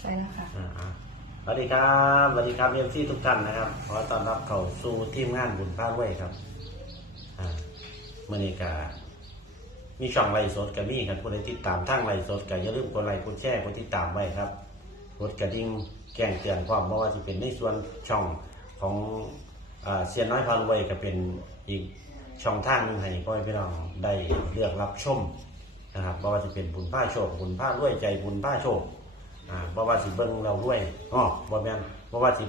ไปแล้วค่ะอ่าสวัสดีครับสวัสดีครับเอฟซีทุกท่านนะครับขอต้อนรับเข้าสู่ทีมงานบุญพาด้วยครับอ่าเมื่อนี้กามีช่องไลฟ์สดกับมีครับผู้ใดติดตามทางไลฟ์สดก็อย่าลืมกดไลค์กดแชร์กดติดตามไว้ครับกดกระดิ่งแจ้งเตือนพร้อมเพราะว่าจะเป็นในส่วนช่องของอ่าเซียนน้อยพารวยก็เป็นอีกช่องทางหนึงให้พ่อพี่น้องได้เลือกรับชมนะครับเพราะว่าจะเป็นบุญผ้าโชคบุญผ้ารวยใจบุญผ้าโชค อ่าบ่ว่าสิเบิ่งเรารวยอ๋อบ่แม่นบ่ว่าสิ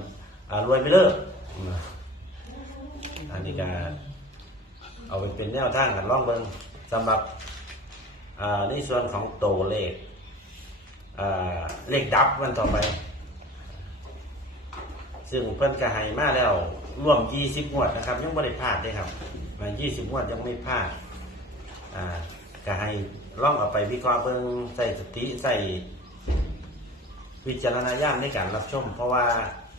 อ่ารวยไปเด้ออืมอันนี้ก็เอาไปเป็นแนวทางกันลองเบิ่งสำหรับอ่าในส่วนของโตวเลขอ่าเลขดับวันต่อไป ซึ่งเพิ่นก็ให้มาแล้วรวม 20งวดนะครับ ยังบ่ได้พลาดเลยครับมา20งวดยังไม่พลาด อ่าก็ให้ลองเอาไปวิเคราะห์เบิ่งใส่สติใส่ วิจารณญาณในการรับชม เพราะว่า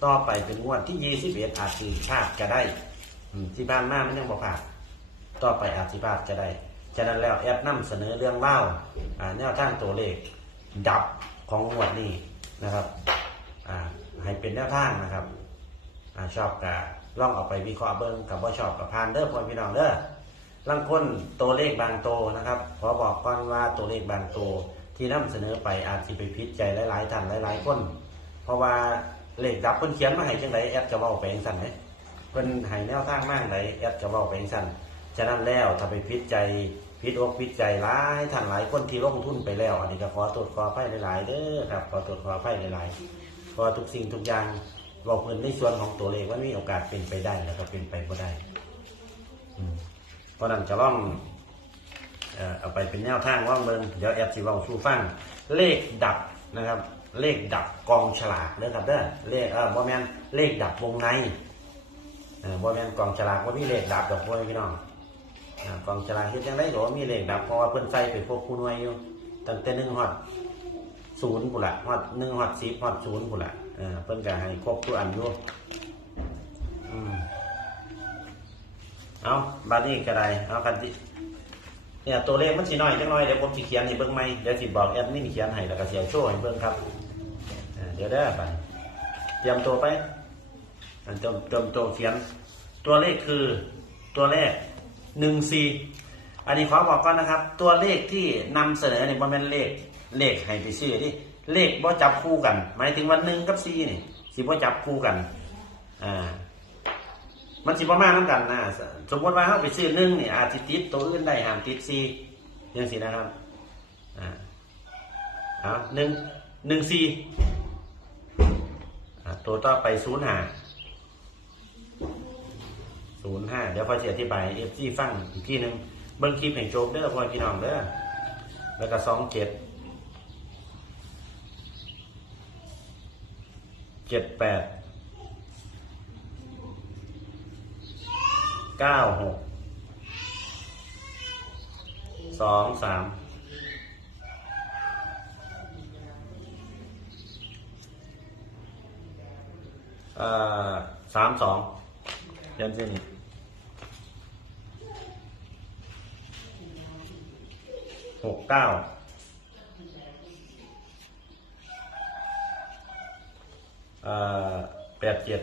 ต่อไปเป็นงวดที่21อาจสิพลาดก็ได้อืมที่บ้านมามันยังบ่พลาดต่อไปอาจสิพลาดก็ได้ ฉะนั้นแล้วแอดนำเสนอเรื่องเล่าอ่าแนวทางตัวเลข ดับของงวดนี้นะครับอ่าให้เป็นแนวทางนะครับอาชอบก็ลองเอาไปวิเคราะห์เบิ่งกับว่าชอบกับพานเด้อพ่อพี่น้องเด้อลังคนตัวเลขบางโตวนะครับขอบอกก่อนว่าตัวเลขบางโตว ที่นำเสนอไปอาจสิไปพิษใจหลายๆท่านหลายๆคน เพราะว่าเลขดับเพิ่นเขียนมาให้จังไดแอดจะเว้าไปจังซั่นไหมเพิ่นให้แนวทางมากไดแอดจะเว้าไปจังซั่นฉะนั้นแล้วถ้าไปพิษใจพิษอกพิษใจหลายท่านหลายคนที่ลงทุนไปแล้ว อันนี้ก็ขอตรวจขอไฟหลายๆเด้อครับขอตรวจขอไฟหลายๆพราะว่าทุกสิ่งทุกอย่างบอกเพิ่นในส่วนของตัวเลขว่ามีโอกาสเป็นไปได้แล้วก็เป็นไปบ่ได้เพราะนั้นจะลอง เอาไปเป็นแนวทางว่างเบิงเดี๋ยวแอดสิเว่าสู่ฟัง เลขดับนะครับ เลขดับกองฉลากเด้อครับเด้อเลขเออบ่แมนเลขดับวงในเออบ่แมนกองฉลากว่ามีเลขดับดอกบ่พี่น้องกองฉลากเฮ็ดจังได๋ก็มีเลขดับเพราะว่าเพิ่นใส่ไปพวกผู้หน่วยอยู่ตั้งแต่1ฮอด0พุ่นละฮอด1ฮอด10ฮอด0พุ่นละเออเพิ่นก็ให้ครบทุกอันอยู่เอาบัดนี้ก็ได้เอากันที่ เนี่ยตัวเลขมันสีน้อยจังน้อยเดี๋ยวผมสิเขียนให้เบิ่งไหมเดี๋ยวสิบอกแอดมินเขียนให้แล้วก็เสียโชว์ให้เบิ่งครับเดี๋ยวได้ไปเตรียมตัวไปเตรียมเตรียมตัวเขียน ตัวเลขคือตัวเลขหนึ่งสี่อันนี้ขอบอกก่อนนะครับ ตัวเลขที่นำเสนอเนี่ยบ่แม่นเลขเลขให้ไปซื้อนี่เลขบ่จับคู่กัน หมายถึงว่าหนึ่งกับสี่นี่สิบ่จับคู่กันอ่า มันสิประมาณนั้นกันนะสมมติว่าเขาไปซื้อหนึ่งเนี่ยอาจจะติดตัวอื่นได้ห้ามติดสี่ยังสินะครับอ่าเอาหนึ่งหนึ่งสี่อ่าตัวต่อไปศูนย์ห้าศูนย์ห้าเดี๋ยวพอจะอธิบายเอฟซีฟังอีกทีหนึ่งเบิ้งคลิปแห่งโจ๊กเด้อพ่อพี่น้องเด้อแล้วก็สองเจ็ดเจ็ดแปด เก้าหกสองสามเอ่อสามสองยันเส้นนี้หกเก้าเอ่อแปดเจ็ด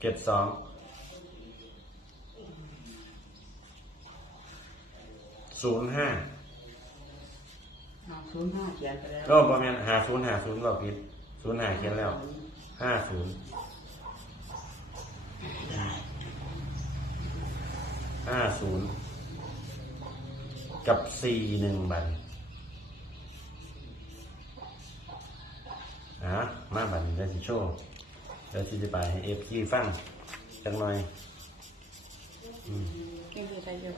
เจ็ดสองศูนย์ห้าศูนย์ห้าเขียนไปแล้วก็ประมาณหาศูนย์หาศูนย์เราผิดศูนย์หาเขียนแล้วห้าศูนย์ห้าศูนย์กับสี่หนึ่งบันอะมาบันเดี๋ยวสิโชว์ เดี๋ยวสิจะไปให้เอฟซีฟังจังหน่อยนี่คือไปอยู่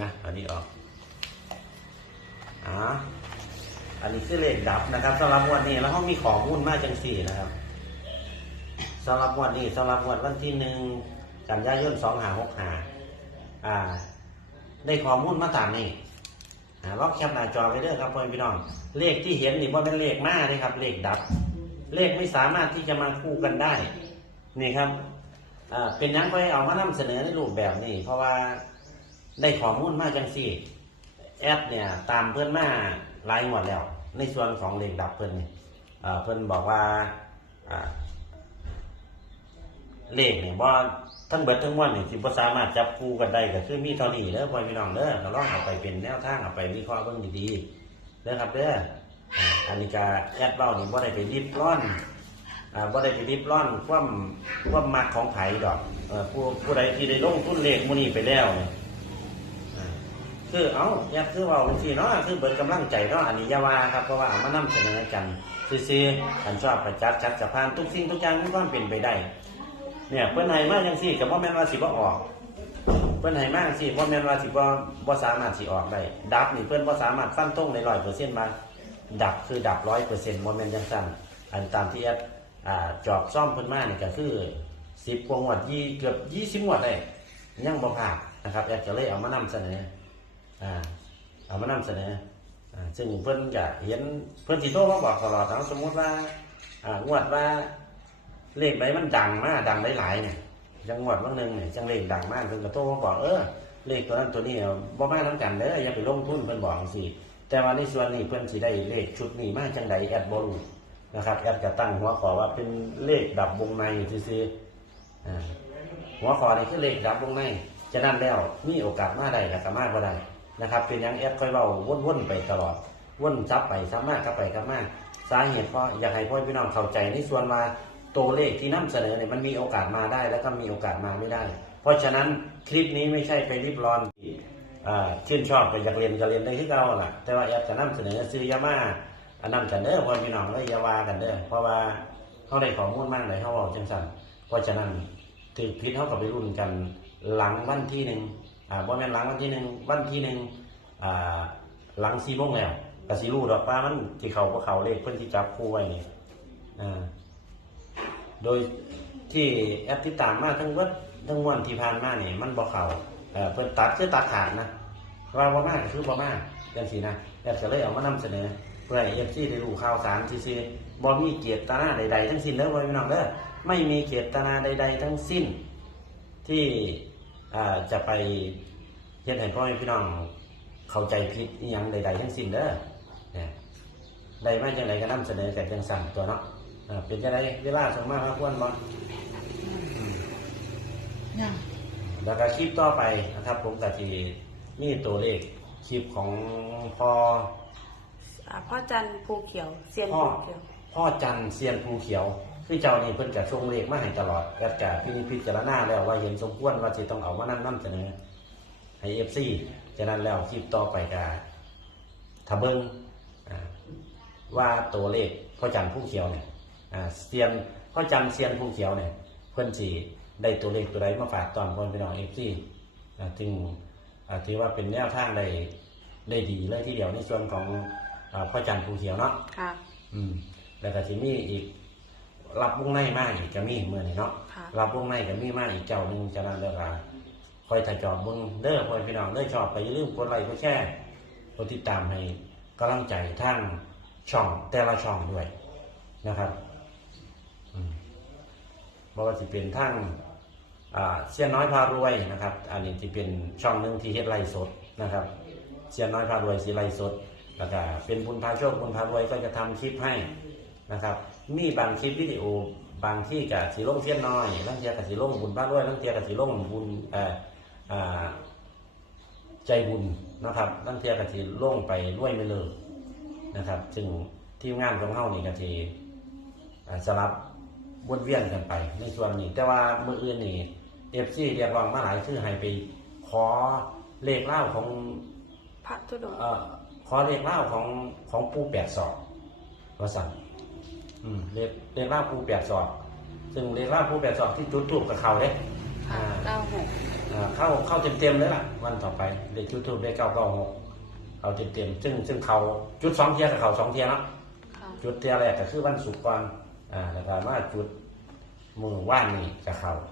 นะอันนี้ออกอ่าอันนี้คือเลขดับนะครับสำหรับงวันนี้แล้วเขามีข้อมูลมาจังสี่นะครับสำหรับงวันนี้สำหรับงวันวันที่หนึ่งกันยายนสองหาหกหาอ่า ได้ข้อมูลมาตามนี้อ่าล็อกแคปหน้าจอไว้เด้อครับพ่อแม่พี่น้อง เลขที่เห็นนี่ว่าเป็นเลขมาเลยครับ เลขดับ เลขไม่สามารถที่จะมาคู่กันได้ นี่ครับเป็นหยังไปเอามานำเสนอในรูปแบบนี้ เพราะว่าได้ข้อมูลมากจังสี่ แอดเนี่ยตามเพื่อนมาหลายงวดแล้ว ในส่วนของเลขดับเพื่อนเนี่เอ่อเพื่อนบอกว่าเลขเนี่ยว่าทั้งเบิดทั้งวลนี่สิบ่สามารถจับคู่กันได้ก็คือมีเท่านี้เด้อพ่อพี่น้องเด้อก็ลองเอาไปเป็นแนวทางเอาไปวิเคราะห์เบิ่งดีๆเด้อครับเด้อ อ่าอันนี้ก็แอดเว้านี่บ่ได้ไปริบร้อนอ่าบ่ได้ไปริบร้อนความความมักของไผดอกเอ่อผู้ผู้ใดที่ได้ลงทุนเลขมื้อนี้ไปแล้วเนี่ยอ่าคือเอ้าแอดคือเว้าจังซี่เนาะคือเบิดกำลังใจเนาะอันนี้อยาวาครับเพราะว่าเอามานำเสนอกันซื่อๆอันชอบประจักษ์ชัดจะผ่านทุกสิ่งทุกอย่างมีความเป็นไปได้ เนี่ยเพิ่นให้มาจังซี่ก็บ่แม่นว่าสิบ่ออก เพิ่นให้มาจังซี่บ่แม่นว่าสิบ่บ่สามารถสิออกได้ดับนี่เพิ่นบ่สามารถฟันธงได้100%มา ดับคือดับ100%บ่แม่นจังซั่นอันตามที่แอดอ่าจอบซ่อมเพิ่นมานี่ก็คือ10กว่างวดยี่เกือบ20งวดได้ยังบ่พลาดนะครับแอดก็เลยเอามานำเสนออ่าเอามานำเสนออ่าซึ่งเพิ่นก็เห็นเพิ่นสิโทรมาบอกตลอดนะสมมุติว่าอ่างวดว่าเลขไหนมันดังมากดังหลายๆเนี่ยจังหวัดบางหนึ่งเนี่ยจังเลขดังมากเพิ่นก็โทรมาบอกเออเลขตัวนั้นตัวนี้เอาบ่มาทั้งกันเด้ออย่าไปลงทุนเพิ่นบอกสิ แต่ว่าในส่วนนี้เพิ่นสิได้เลขชุดนี้มาจังใดแอดบ่รู้นะครับแอดก็ตั้งหัวข้อว่าเป็นเลขดับวงในซื่อๆอ่าหัวข้อนี้คือเลขดับวงในฉะนั้นแล้วมีโอกาสมาได้ก็สามารถบ่ได้นะครับ เป็นหยังแอดค่อยเว้าวนๆไปตลอดวนซับไปซับมากกลับไปกลับมาสาเหตุเพราะอยากให้พ่อพี่น้องเข้าใจในส่วนว่าตัวเลขที่นำเสนอเนี่ยมันมีโอกาสมาได้ แล้วก็มีโอกาสมาไม่ได้ เพราะฉะนั้นคลิปนี้ไม่ใช่ไปรีบร้อน ชื่นชอบไปอยากเรียนก็เรียนได้ที่เราล่ะ แต่ว่าอยากจะนำเสนอซื้อยามาอันนั้นกันเด้อพ่อพี่น้องเลยยาวากันเด้อเพราะว่าเขาได้ข้อมูลมากเลยเขาบอกจังสันเพราะฉะนั้นถือพิษเขากับไปรุ่นกันหลังวันที่หนึ่งอ่าบ่แม่นหลังวันที่หนึ่งวันที่หนึ่งอ่าหลังสี่โมงแล้วกสิรูดอกว่ามันที่เขาก็เขาเลขเพื่อนที่จับคู่ไว้นี่อ่าโดยที่แอปที่ตามมาทั้งวัดทั้งวันที่ผ่านมาเนี่ยมันบ่เขา เออเพิ่นตัดคือตัดขาดนะว่าบ่มากคือบ่มากจังซี่นะแอปก็เลยเอามานำเสนอเพื่อให้ FC ได้รู้ข่าวสารซื่อๆบ่มีเจตนาใดๆทั้งสิ้นเด้อพ่อพี่น้องเด้อไม่มีเจตนาใด ๆ ทั้งสิ้น ที่จะไปเฮ็ดให้พ่อพี่น้องเข้าใจผิดอีหยังใด ๆ ทั้งสิ้นเด้อเนี่ยได้มาจังไดก็นำเสนอแต่จังสั่นตัวเนาะเป็นจะไดเวลาสมมากครับควรบอลยัง แล้วก็คลิปต่อไปนะครับ ผมกับทีมีตัวเลขคลิปของพ่ออ่าพ่อจันทร์ภูเขียวเซียนพ่อภูเขียวพ่อจันทร์เซียนภูเขียว คือเจ้านี่เพิ่นจะชงเลขมาให้ตลอดก็จะพิพิจารณาแล้วว่าเห็นสมควรว่าจะต้องเอามานั่นนั่เสนอให้เอฟซีฉะนั้นแล้วคลิปต่อไปก็ถ้าเบิ้งอ่าว่าตัวเลขพ่อจันทร์ภูเขียวเนี่ยอ่าเซียนพ่อจันทร์เซียนภูเขียวเนี่ยเพื่อนสี ได้ตัวเลขตัวใดมาฝากตอนคนพี่น้องเอฟซีจึงอ่าถือว่าเป็นแนวทางได้ได้ดีเลยทีเดียวในส่วนของอาพ่อจันทร์ภูเขียวเนาะค่ะ อืม แล้วก็ที่มีอีก รับวงในมากอีกจะมีเมื่อนี้เนาะค่ะรับวงในจะมีมากอีกเจ้าหนึ่งจะนั่นเด้อค่ะคอยถ่ายจอบเบิ้งเด้อพ่อพี่น้องเด้อชอบไปอย่าลืมกดไลค์กดแชร์กดติดตามให้กำลังใจทางช่องแต่ละช่องด้วยนะครับอืมบ่ว่าสิเป็นทั้งอ่า เสียนน้อยพารวยนะครับ อันนี้ที่เป็นช่องหนึ่งที่เฮ็ดไลฟ์สดนะครับเสียนน้อยพารวยสิไลฟ์สดแล้วก็เป็นบุญพาโชคบุญพารวยก็จะทำคลิปให้นะครับ มีบางคลิปวิดีโอบางที่กับสีลงเสียนน้อยบางเทียกับสีลงบุญพารวยบางเทียกับสีลงบุญใจบุญนะครับบางเทียกับสีลงไปรวยไม่เลยนะครับ ซึ่งทีมงานของเฮานี่ก็สิอ่าสลับวนเวียนกันไปในส่วนนี้ แต่ว่ามืออื่นนี่ เอฟซีเรียกร้องมาหลายคือให้ไป ขอเลขเล่าของพระธุดงค์เอ่อขอเลขเล่าของของปูแปดสอบว่าสั่งอืมเลขเลขเล่าปูแปดสอบซึ่งเลขเล่าปูแปดสอบที่จุดทูบกับเขาเด้ค่ะอ่า เก้าหกอ่าเข้าเข้าเต็มเต็มๆเลยล่ะ วันต่อไปเลขจุดทูบได้เก้าเก้าหกเขาเต็มเต็มๆซึ่งซึ่งเขาจุดสองเทียกับเขาสองเทียเนาะค่ะจุดเทียแรกก็คือวันศุกร์ก่อนอ่าแล้วก็มาจุดมือว่านนี่จะเข้าอืม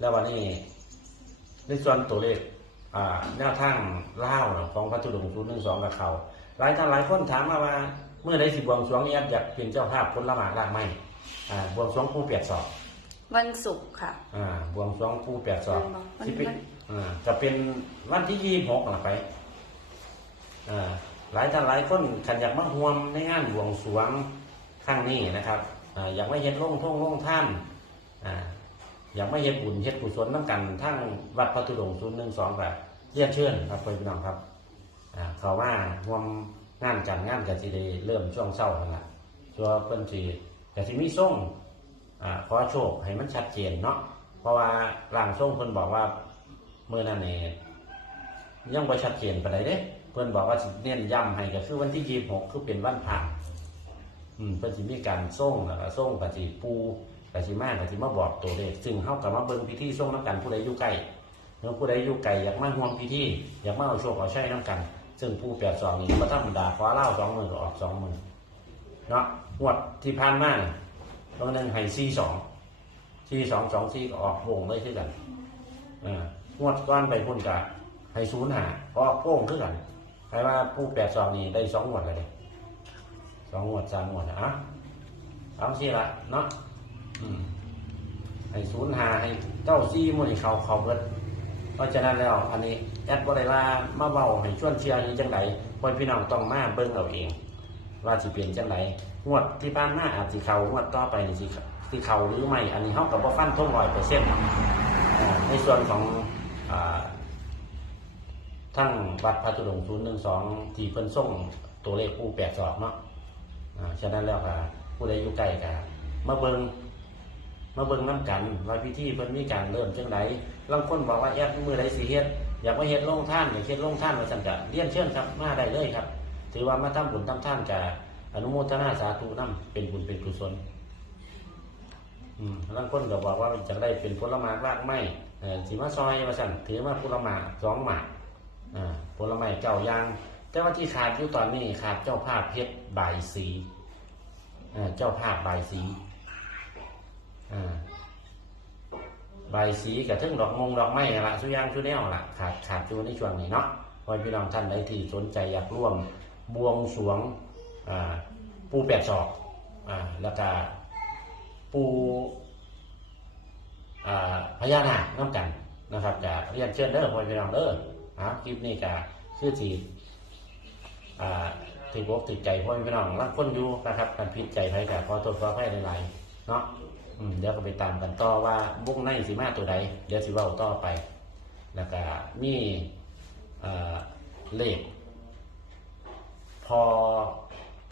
แล้ววันนี้ในส่วนตัวเลขอ่าแนวทางเล่าวน่ะของพระธุดงค์ศูนย์หนึ่งสองกับเขาหลายท่านหลายคนถามมาว่า เมื่อใดสิบวงสรวงแอดอยากเป็นเจ้าภาพผลละหมากรากไม้อ่าบวงสรวงผู้เปียกสอบ วันศุกร์ค่ะอ่าบวงสรวงผู้เปียกสอบวันสิเป็นวันวอ่าจะเป็นวันที่ยี่หกละไปอ่าหลายท่านหลายคนขันอยากมาห่วมในงานบวงสรวงข้างนี้นะครับอ่าอยากมาเฮ็ดโล่งท่งโล่งท่าน อ่าอยากมาเฮ็ดบุญเฮ็ดกุศลน้ำกันทั้งวัดพระธุดงค์ศูนย์หนึ่งสองแบบเรียนเชิญครับพี่น้องครับอ่าเขาว่าห่วมงานกันงานกันสิได้เริ่มช่วงเช้าแล้วล่ะชัวาเพิ่นสิก็สิมีส่งอ่าขอโชคให้มันชัดเจนเนาะเพราะว่าร่างทรงเพิ่นบอกว่าเมื่อนั้นเองยังบ่ชัดเจนไปานเด้ เพิ่นบอกว่าเน้นย้ำให้ก็คือวันที่26คือเป็นวันพระอืมเพิ่นสิมีการส่งแล้วก็ส่งก็สิปู ก็สิมาก็สิมาบอกตัวเลขซึ่งเฮาก็มาเบิ่งพิธีส่งนํกันผู้ใดอยู่ใกล้เมื่อผู้ใดอยู่ไกลอยากมาร่วมพิธีอยากมาเอาโชคเอาชัยนํกัน ซึ่งผู้82นี่บ่ธรรมดาขอเล่า2มื้อก็ออก2มื้อเนาะงวดที่ผ่านมาตรงนั้นให้42 42 24ก็ออกวงเลยคือกันอ่างวดก้อนไปพุ่นกะให้ศูนย์หาเพราะโป้งขึ้นกันใครว่าผู้แปดสองนี่ได้สองงวดเลยสองงวดสามงวดอะสามสี่ละเนาะ ให้ศูนย์หาให้เจ้าซี่มันให้เขาเขาเบิดเพราะฉะนั้นแล้ว อันนี้แอดบริลามาเบาให้ชวนเชียร์นี้จังไหนพ่อพี่น้องต้องมาเบิ่งเอาเอง ว่าสิเปลี่ยนจังไหนงวดที่ผ่านมาอาจสิเขางวดต่อไปนี่สิสิเขาหรือไม่อันนี้เขากับว่าฟันทุ่งร้อยเปอร์เซ็นต์ในส่วนของอทั้งวัดพระธุดงศูนย์หนึ่งสองที่เพิ่นส่งตัวเลขผู้แปดสอบเนาะอ่าฉะนั้นแล้วค่ะผู้ใดอยู่ใกล้กันมาเบิง มาเบิงน้ำกันว่าพิธีเพิ่นมีการเริ่มจังไดบางคนบอกว่าแอดมือใดสิเฮ็ดอยากมาเฮ็ดโลงท่านอยากเฮ็ดโลงท่านมาสั่นจะเรียนเชิญครับมาได้เลยครับ ถือว่ามาทำบุญทำท่านจะอนุโมทนาสาธุนํเป็นบุญเป็นกุศลอืมบางคนก็บอกว่าจะได้เป็นผลไม้รากไม้เออสีมาซอยมาสั่นถือมาผลไม้สองหมากอ่าผลไม้เจ้ายางแต่ว่าที่ขาดอยู่ตอนนี้ขาดเจ้าภาพเพชรบสีเจ้าภาพใบสีอ่า ใบสีกับทึ่งดอกมงดอกไม่ละสุอยางสุแนวละขาดขาดอยู่ในช่วงนี้เนาะพอพี่น้องท่านใดที่สนใจอยากร่วมบวงสรวงปูแปดศอกแล้วก็ปูพญานาคน้ำกันนะครับจะเรียนเชิญเด้อพอพี่น้องเด้ออะคลิปนี้ก็คือที่อ่าถือบอกถือใจพ่อพี่น้องรักคนอยู่นะครับการพิดใจไผกับขอโทษขออภัยหลายๆเนาะ อืมเดี๋ยวก็ไปตามกันต่อว่าบุ้งในสีมาตัวใด เดี๋ยวสิเว้าต่อไป แล้วก็มีอ่าเลขพอ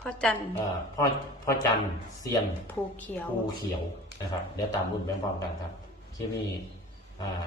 พ่อจันทร์อ่าพ่อพ่อจันทร์เซียน ภูเขียว ภูเขียวนะครับ เดี๋ยวตามรุ่นแบงค์พร้อมกันครับคลิปนี้อ่า